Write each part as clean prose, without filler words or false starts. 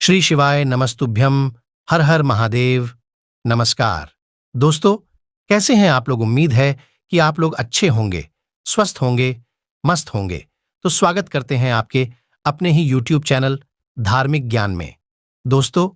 श्री शिवाय नमस्तुभ्यम। हर हर महादेव। नमस्कार दोस्तों, कैसे हैं आप लोग। उम्मीद है कि आप लोग अच्छे होंगे, स्वस्थ होंगे, मस्त होंगे। तो स्वागत करते हैं आपके अपने ही YouTube चैनल धार्मिक ज्ञान में। दोस्तों,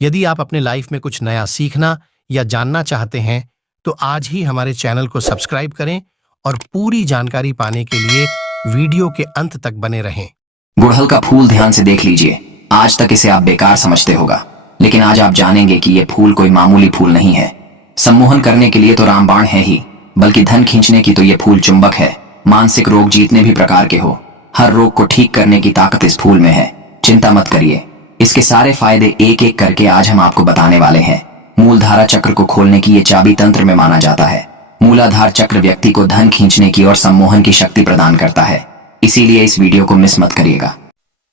यदि आप अपने लाइफ में कुछ नया सीखना या जानना चाहते हैं तो आज ही हमारे चैनल को सब्सक्राइब करें और पूरी जानकारी पाने के लिए वीडियो के अंत तक बने रहें। गुड़हल का फूल ध्यान से देख लीजिए। आज तक इसे आप बेकार समझते होगा, लेकिन आज आप जानेंगे कि यह फूल कोई मामूली फूल नहीं है। सम्मोहन करने के लिए तो रामबाण है ही, बल्कि धन खींचने की तो यह फूल चुंबक है। मानसिक रोग जितने भी प्रकार के हो, हर रोग को ठीक करने की ताकत इस फूल में है। चिंता मत करिए, इसके सारे फायदे एक एक करके आज हम आपको बताने वाले हैं। मूलधारा चक्र को खोलने की ये चाबी तंत्र में माना जाता है। मूलाधार चक्र व्यक्ति को धन खींचने की और सम्मोहन की शक्ति प्रदान करता है। इसीलिए इस वीडियो को मिस मत करिएगा,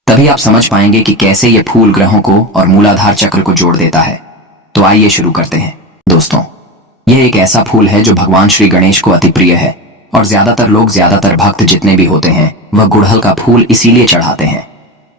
तभी आप समझ पाएंगे कि कैसे ये फूल ग्रहों को और मूलाधार चक्र को जोड़ देता है। तो आइए शुरू करते हैं। दोस्तों, यह एक ऐसा फूल है जो भगवान श्री गणेश को अति प्रिय है और ज्यादातर भक्त जितने भी होते हैं वह गुड़हल का फूल इसीलिए चढ़ाते हैं।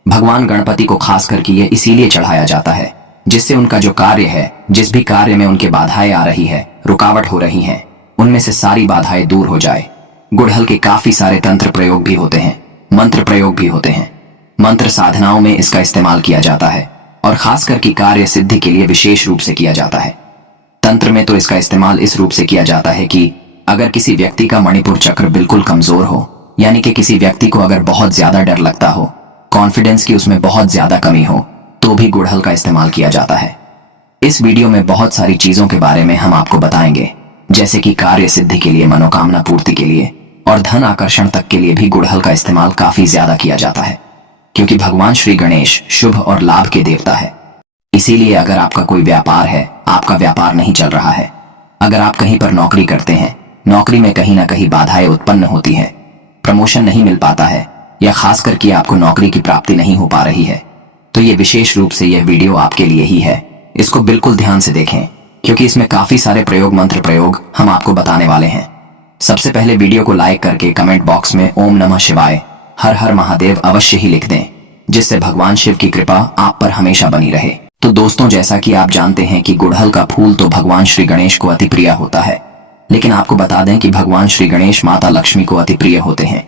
भगवान गणपति को खास करके यह इसीलिए चढ़ाया जाता है जिससे उनका जो कार्य है, जिस भी कार्य में उनके बाधाएं आ रही है, रुकावट हो रही है, उनमें से सारी बाधाएं दूर हो जाए। गुड़हल के काफी सारे तंत्र प्रयोग भी होते हैं, मंत्र प्रयोग भी होते हैं। मंत्र साधनाओं में इसका इस्तेमाल किया जाता है और खासकर की कार्य सिद्धि के लिए विशेष रूप से किया जाता है। तंत्र में तो इसका इस्तेमाल इस रूप से किया जाता है कि अगर किसी व्यक्ति का मणिपुर चक्र बिल्कुल कमजोर हो, यानी कि किसी व्यक्ति को अगर बहुत ज्यादा डर लगता हो, कॉन्फिडेंस की उसमें बहुत ज्यादा कमी हो, तो भी गुड़हल का इस्तेमाल किया जाता है। इस वीडियो में बहुत सारी चीजों के बारे में हम आपको बताएंगे, जैसे कि कार्य सिद्धि के लिए, मनोकामना पूर्ति के लिए और धन आकर्षण तक के लिए भी गुड़हल का इस्तेमाल काफी ज्यादा किया जाता है, क्योंकि भगवान श्री गणेश शुभ और लाभ के देवता है। इसीलिए अगर आपका कोई व्यापार है, आपका व्यापार नहीं चल रहा है, अगर आप कहीं पर नौकरी करते हैं, नौकरी में कहीं ना कहीं बाधाएं उत्पन्न होती है, प्रमोशन नहीं मिल पाता है, या खास करके आपको नौकरी की प्राप्ति नहीं हो पा रही है, तो ये विशेष रूप से यह वीडियो आपके लिए ही है। इसको बिल्कुल ध्यान से देखें, क्योंकि इसमें काफी सारे प्रयोग, मंत्र प्रयोग हम आपको बताने वाले हैं। सबसे पहले वीडियो को लाइक करके कमेंट बॉक्स में ओम नमः शिवाय, हर हर महादेव अवश्य ही लिख दें, जिससे भगवान शिव की कृपा आप पर हमेशा बनी रहे। तो दोस्तों, जैसा कि आप जानते हैं कि गुड़हल का फूल तो भगवान श्री गणेश को अति प्रिय होता है, लेकिन आपको बता दें कि भगवान श्री गणेश माता लक्ष्मी को अति प्रिय होते हैं।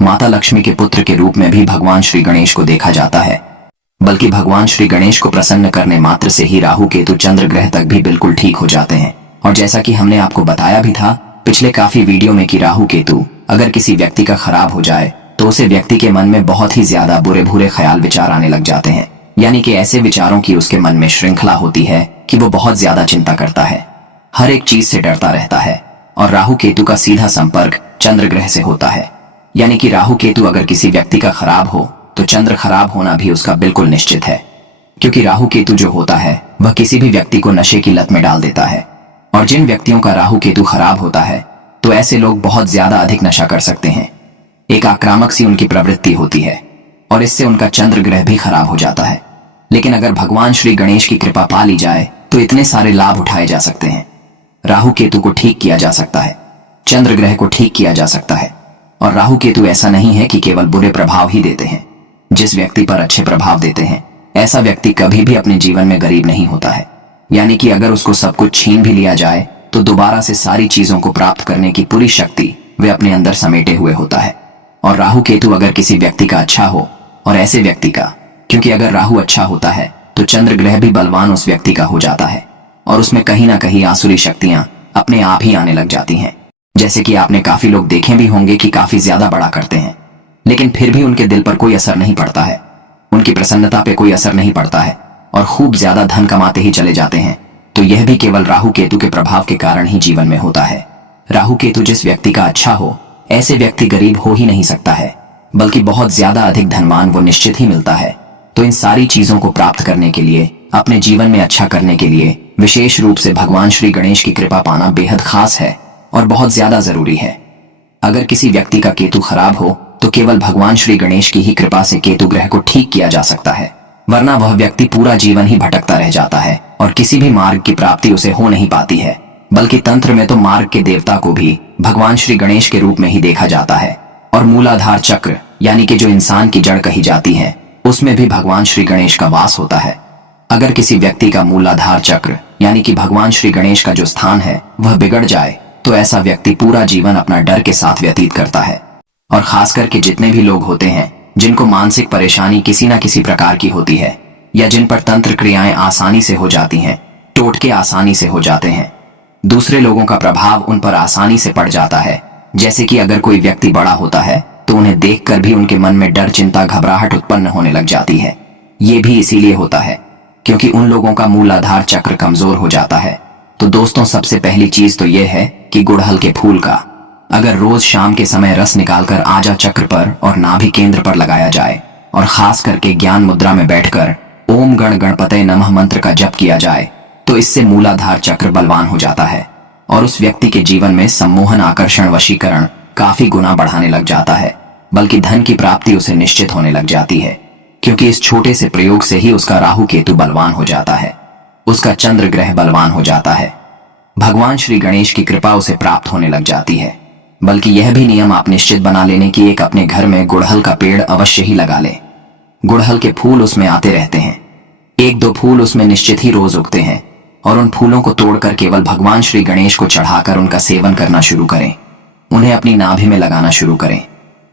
माता लक्ष्मी के पुत्र के रूप में भी भगवान श्री गणेश को देखा जाता है। बल्कि भगवान श्री गणेश को प्रसन्न करने मात्र से ही राहु केतु चंद्र ग्रह तक भी बिल्कुल ठीक हो जाते हैं। और जैसा कि हमने आपको बताया भी था पिछले काफी वीडियो में कि राहु केतु अगर किसी व्यक्ति का खराब हो जाए तो उसे व्यक्ति के मन में बहुत ही ज्यादा बुरे बुरे ख्याल विचार आने लग जाते हैं। यानी कि ऐसे विचारों की उसके मन में श्रृंखला होती है कि वो बहुत ज्यादा चिंता करता है, हर एक चीज से डरता रहता है। और राहु केतु का सीधा संपर्क चंद्र ग्रह से होता है, यानी कि राहु केतु अगर किसी व्यक्ति का खराब हो तो चंद्र खराब होना भी उसका बिल्कुल निश्चित है। क्योंकि राहु केतु जो होता है वह किसी भी व्यक्ति को नशे की लत में डाल देता है। और जिन व्यक्तियों का राहु केतु खराब होता है तो ऐसे लोग बहुत ज्यादा अधिक नशा कर सकते हैं। एक आक्रामक सी उनकी प्रवृत्ति होती है और इससे उनका चंद्र ग्रह भी खराब हो जाता है। लेकिन अगर भगवान श्री गणेश की कृपा पा ली जाए तो इतने सारे लाभ उठाए जा सकते हैं। राहु केतु को ठीक किया जा सकता है, चंद्र ग्रह को ठीक किया जा सकता है। और राहु केतु ऐसा नहीं है कि केवल बुरे प्रभाव ही देते हैं, जिस व्यक्ति पर अच्छे प्रभाव देते हैं ऐसा व्यक्ति कभी भी अपने जीवन में गरीब नहीं होता है। यानी कि अगर उसको सब कुछ छीन भी लिया जाए तो दोबारा से सारी चीजों को प्राप्त करने की पूरी शक्ति वे अपने अंदर समेटे हुए होता है। और राहु केतु अगर किसी व्यक्ति का अच्छा हो, और ऐसे व्यक्ति का, क्योंकि अगर राहु अच्छा होता है तो चंद्र ग्रह भी बलवान उस व्यक्ति का हो जाता है और उसमें कहीं ना कहीं आसुरी शक्तियां अपने आप ही आने लग जाती हैं। जैसे कि आपने काफी लोग देखे भी होंगे कि काफी ज्यादा बड़ा करते हैं, लेकिन फिर भी उनके दिल पर कोई असर नहीं पड़ता है, उनकी प्रसन्नता पे कोई असर नहीं पड़ता है और खूब ज्यादा धन कमाते ही चले जाते हैं। तो यह भी केवल राहु केतु के प्रभाव के कारण ही जीवन में होता है। राहु केतु जिस व्यक्ति का अच्छा हो, ऐसे व्यक्ति गरीब हो ही नहीं सकता है, बल्कि बहुत ज्यादा अधिक धनवान वो निश्चित ही मिलता है। तो इन सारी चीजों को प्राप्त करने के लिए, अपने जीवन में अच्छा करने के लिए विशेष रूप से भगवान श्री गणेश की कृपा पाना बेहद खास है और बहुत ज्यादा जरूरी है। अगर किसी व्यक्ति का केतु खराब हो तो केवल भगवान श्री गणेश की ही कृपा से केतु ग्रह को ठीक किया जा सकता है, वरना वह व्यक्ति पूरा जीवन ही भटकता रह जाता है और किसी भी मार्ग की प्राप्ति उसे हो नहीं पाती है। बल्कि तंत्र में तो मार्ग के देवता को भी भगवान श्री गणेश के रूप में ही देखा जाता है। और मूलाधार चक्र, यानी कि जो इंसान की जड़ कही जाती है, उसमें भी भगवान श्री गणेश का वास होता है। अगर किसी व्यक्ति का मूलाधार चक्र यानी कि भगवान श्री गणेश का जो स्थान है वह बिगड़ जाए तो ऐसा व्यक्ति पूरा जीवन अपना डर के साथ व्यतीत करता है। और खास करके जितने भी लोग होते हैं जिनको मानसिक परेशानी किसी न किसी प्रकार की होती है या जिन पर तंत्र क्रियाएं आसानी से हो जाती हैं, टोटके आसानी से हो जाते हैं, दूसरे लोगों का प्रभाव उन पर आसानी से पड़ जाता है। जैसे कि अगर कोई व्यक्ति बड़ा होता है तो उन्हें देखकर भी उनके मन में डर, चिंता, घबराहट उत्पन्न होने लग जाती है। ये भी इसीलिए होता है क्योंकि उन लोगों का मूलाधार चक्र कमजोर हो जाता है। तो दोस्तों, सबसे पहली चीज तो यह है कि गुड़हल के फूल का अगर रोज शाम के समय रस निकालकर आजा चक्र पर और नाभि केंद्र पर लगाया जाए और खास करके ज्ञान मुद्रा में बैठकर ओम गण गणपतये नमः मंत्र का जप किया जाए तो इससे मूलाधार चक्र बलवान हो जाता है और उस व्यक्ति के जीवन में सम्मोहन, आकर्षण, वशीकरण काफी गुना बढ़ाने लग जाता है, बल्कि धन की प्राप्ति उसे निश्चित होने लग जाती है क्योंकि इस छोटे से प्रयोग से ही उसका राहु केतु बलवान हो जाता है, उसका चंद्र ग्रह बलवान हो जाता है, भगवान श्री गणेश की कृपा उसे प्राप्त होने लग जाती है। बल्कि यह भी नियम आप निश्चित बना लेने की एक अपने घर में गुड़हल का पेड़ अवश्य ही लगा ले। गुड़हल के फूल उसमें आते रहते हैं, 1-2 फूल उसमें निश्चित ही रोज उगते हैं और उन फूलों को तोड़कर केवल भगवान श्री गणेश को चढ़ाकर उनका सेवन करना शुरू करें। उन्हें अपनी नाभि में लगाना शुरू करें,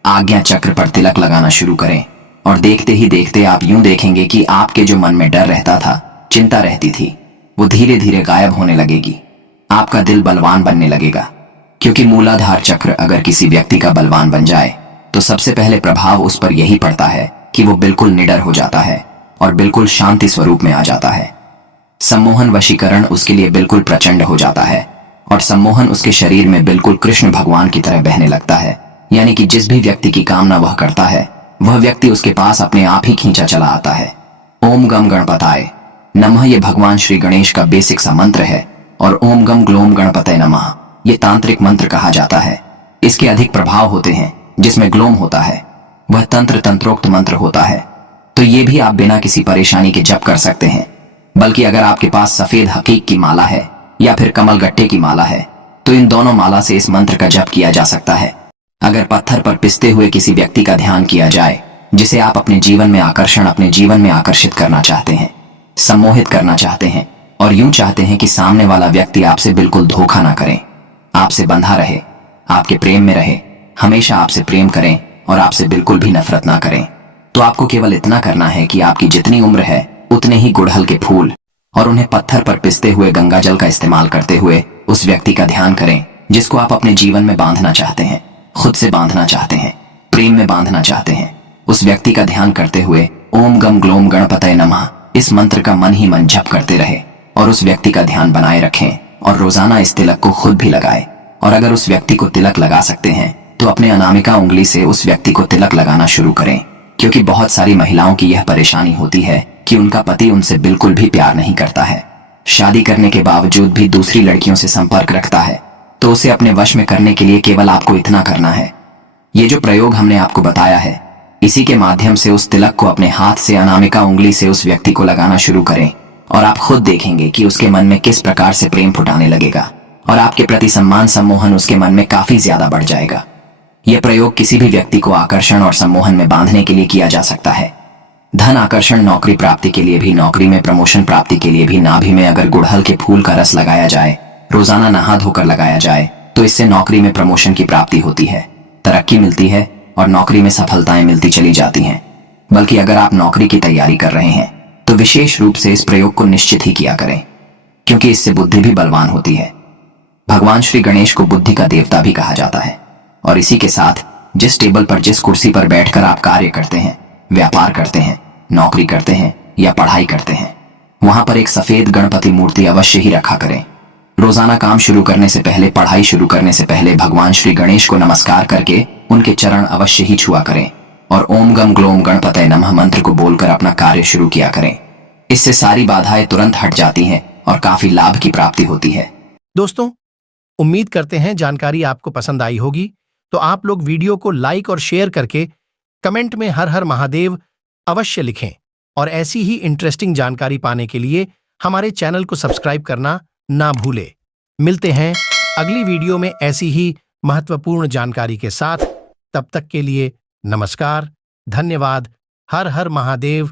आज्ञा चक्र पर तिलक लगाना शुरू करें और देखते ही देखते आप यूं देखेंगे कि आपके जो मन में डर रहता था, चिंता रहती थी, वो धीरे धीरे गायब होने लगेगी। आपका दिल बलवान बनने लगेगा क्योंकि मूलाधार चक्र अगर किसी व्यक्ति का बलवान बन जाए तो सबसे पहले प्रभाव उस पर यही पड़ता है कि वो बिल्कुल निडर हो जाता है और बिल्कुल शांति स्वरूप में आ जाता है। सम्मोहन, वशीकरण उसके लिए बिल्कुल प्रचंड हो जाता है और सम्मोहन उसके शरीर में बिल्कुल कृष्ण भगवान की तरह बहने लगता है। यानी कि जिस भी व्यक्ति की कामना वह करता है वह व्यक्ति उसके पास अपने आप ही खींचा चला आता है। ओम गम गणपताय नमः ये भगवान श्री गणेश का बेसिक सा मंत्र है और ओम गम ग्लोम गणपतये नमः ये तांत्रिक मंत्र कहा जाता है। इसके अधिक प्रभाव होते हैं, जिसमें ग्लोम होता है वह तंत्रोक्त मंत्र होता है। तो ये भी आप बिना किसी परेशानी के जप कर सकते हैं। बल्कि अगर आपके पास सफेद हकीक की माला है या फिर कमल गट्टे की माला है तो इन दोनों माला से इस मंत्र का जप किया जा सकता है। अगर पत्थर पर पिसते हुए किसी व्यक्ति का ध्यान किया जाए जिसे आप अपने जीवन में आकर्षित करना चाहते हैं, सम्मोहित करना चाहते हैं और यूं चाहते हैं कि सामने वाला व्यक्ति आपसे बिल्कुल धोखा ना करे, आपसे बंधा रहे, आपके प्रेम में रहे, हमेशा आपसे प्रेम करें और आपसे बिल्कुल भी नफरत ना करें, तो आपको केवल इतना करना है कि आपकी जितनी उम्र है उतने ही गुड़हल के फूल और उन्हें पत्थर पर पिसते हुए गंगा जल का इस्तेमाल करते हुए उस व्यक्ति का ध्यान करें जिसको आप अपने जीवन में बांधना चाहते हैं, खुद से बांधना चाहते हैं, प्रेम में बांधना चाहते हैं। उस व्यक्ति का ध्यान करते हुए ओम गम ग्लोम गणपतये नमः इस मंत्र का मन ही मन जप करते रहे और उस व्यक्ति का ध्यान बनाए रखें और रोजाना इस तिलक को खुद भी लगाएं। और अगर उस व्यक्ति को तिलक लगा सकते हैं तो अपने अनामिका उंगली से उस व्यक्ति को तिलक लगाना शुरू करें क्योंकि बहुत सारी महिलाओं की यह परेशानी होती है कि उनका पति उनसे बिल्कुल भी प्यार नहीं करता है, शादी करने के बावजूद भी दूसरी लड़कियों से संपर्क रखता है। तो उसे अपने वश में करने के लिए केवल आपको इतना करना है, ये जो प्रयोग हमने आपको बताया है इसी के माध्यम से उस तिलक को अपने हाथ से अनामिका उंगली से उस व्यक्ति को लगाना शुरू करें और आप खुद देखेंगे कि उसके मन में किस प्रकार से प्रेम फुटाने लगेगा और आपके प्रति सम्मान, सम्मोहन उसके मन में काफी ज्यादा बढ़ जाएगा। यह प्रयोग किसी भी व्यक्ति को आकर्षण और सम्मोहन में बांधने के लिए किया जा सकता है। धन आकर्षण, नौकरी प्राप्ति के लिए भी, नौकरी में प्रमोशन प्राप्ति के लिए भी नाभि में अगर गुड़हल के फूल का रस लगाया जाए, रोजाना नहा धोकर लगाया जाए तो इससे नौकरी में प्रमोशन की प्राप्ति होती है, तरक्की मिलती है और नौकरी में सफलताएं मिलती चली जाती हैं। बल्कि अगर आप नौकरी की तैयारी कर रहे हैं तो विशेष रूप से इस प्रयोग को निश्चित ही किया करें क्योंकि इससे बुद्धि भी बलवान होती है। भगवान श्री गणेश को बुद्धि का देवता भी कहा जाता है और इसी के साथ जिस टेबल पर, जिस कुर्सी पर बैठकर आप कार्य करते हैं, व्यापार करते हैं, नौकरी करते हैं या पढ़ाई करते हैं, वहां पर एक सफेद गणपति मूर्ति अवश्य ही रखा करें। रोजाना काम शुरू करने से पहले, पढ़ाई शुरू करने से पहले भगवान श्री गणेश को नमस्कार करके उनके चरण अवश्य ही छुआ करें और ओम गम ग्लोम गणपतये नमः मंत्र को बोलकर अपना कार्य शुरू किया करें। इससे सारी बाधाएं तुरंत हट जाती हैं और काफी लाभ की प्राप्ति होती है। दोस्तों, उम्मीद करते हैं जानकारी आपको पसंद आई होगी। तो आप लोग वीडियो को लाइक और शेयर करके कमेंट में हर हर महादेव अवश्य लिखें और ऐसी ही इंटरेस्टिंग जानकारी पाने के लिए हमारे चैनल को सब्सक्राइब करना ना भूलें। मिलते हैं अगली वीडियो में ऐसी ही महत्वपूर्ण जानकारी के साथ। तब तक के लिए नमस्कार, धन्यवाद, हर हर महादेव